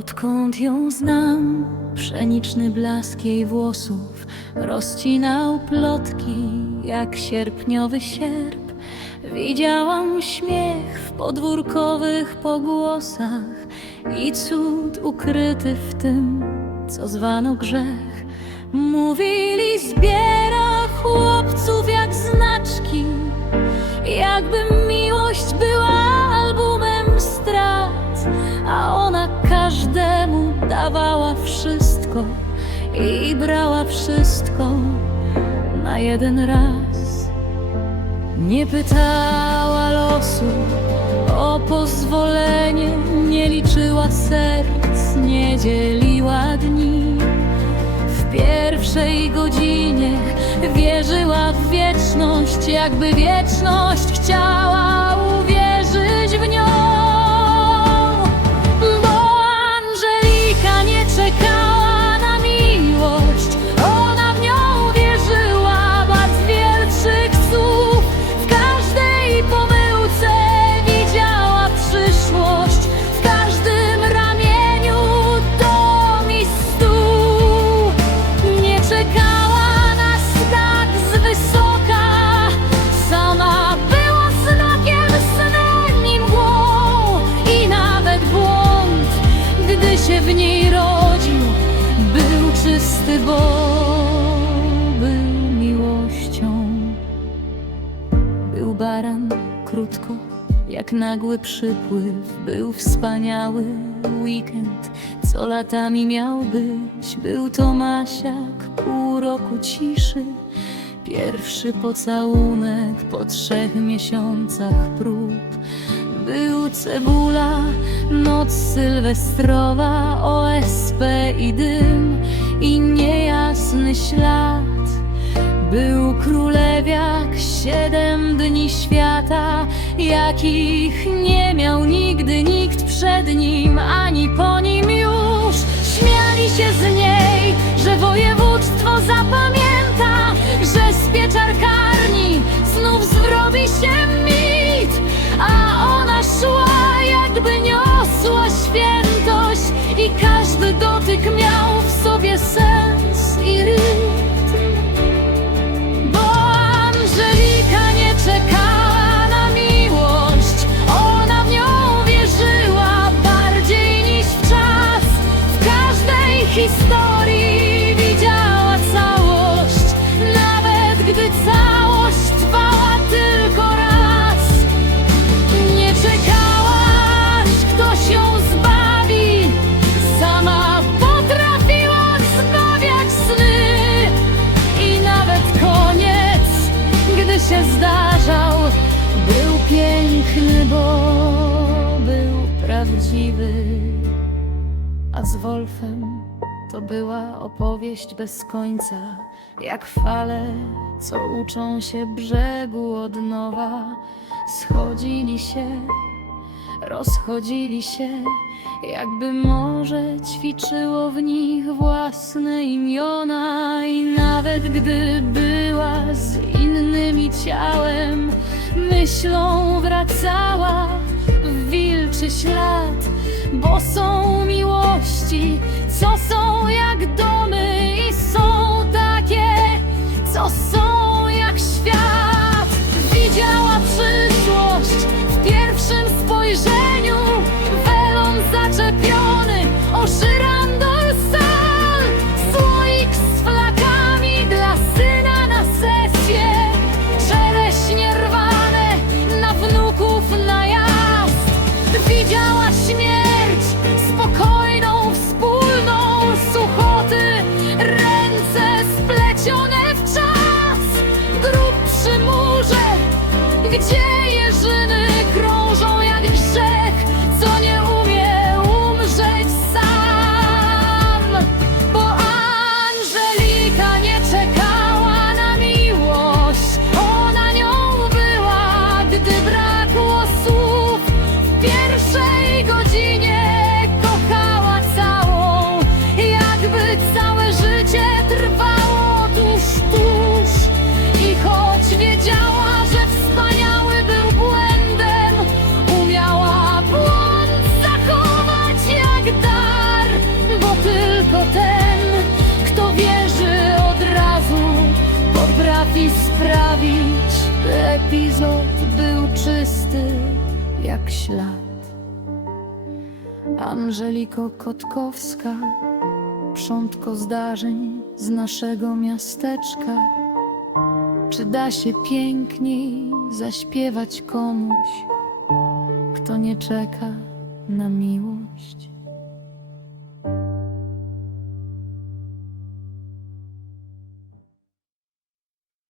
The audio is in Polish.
Odkąd ją znam, pszeniczny blask jej włosów rozcinał plotki jak sierpniowy sierp. Widziałam śmiech w podwórkowych pogłosach i cud ukryty w tym, co zwano grzech. Mówili, zbiera chłopców jak znaczki, jakby dawała wszystko i brała wszystko na jeden raz. Nie pytała losu o pozwolenie, nie liczyła serc, nie dzieliła dni. W pierwszej godzinie wierzyła w wieczność, jakby wieczność chciała gdy się w niej rodził, był czysty, bo był miłością. Był baran krótko, jak nagły przypływ. Był wspaniały weekend, co latami miał być. Był Tomasiak, pół roku ciszy. Pierwszy pocałunek po trzech miesiącach prób. Był cebula, noc sylwestrowa, OSP i dym i niejasny ślad. Był królewiak, siedem dni świata, jakich nie miał nigdy nikt przed nim, ani po nim już. Śmiali się z niej, że województwo zapamięta, że z pieczarkarni A z Wolfem to była opowieść bez końca, jak fale, co uczą się brzegu od nowa, schodzili się rozchodzili się, jakby morze ćwiczyło w nich własne imiona. I nawet gdy była z innymi ciałem, myślą wracała w wilczy ślad, bo są miłości, co są jak domy i są gdzie potrafi sprawić, by epizod był czysty jak ślad. Anżeliko Kotkowska, przątko zdarzeń z naszego miasteczka. Czy da się piękniej zaśpiewać komuś, kto nie czeka na miłość?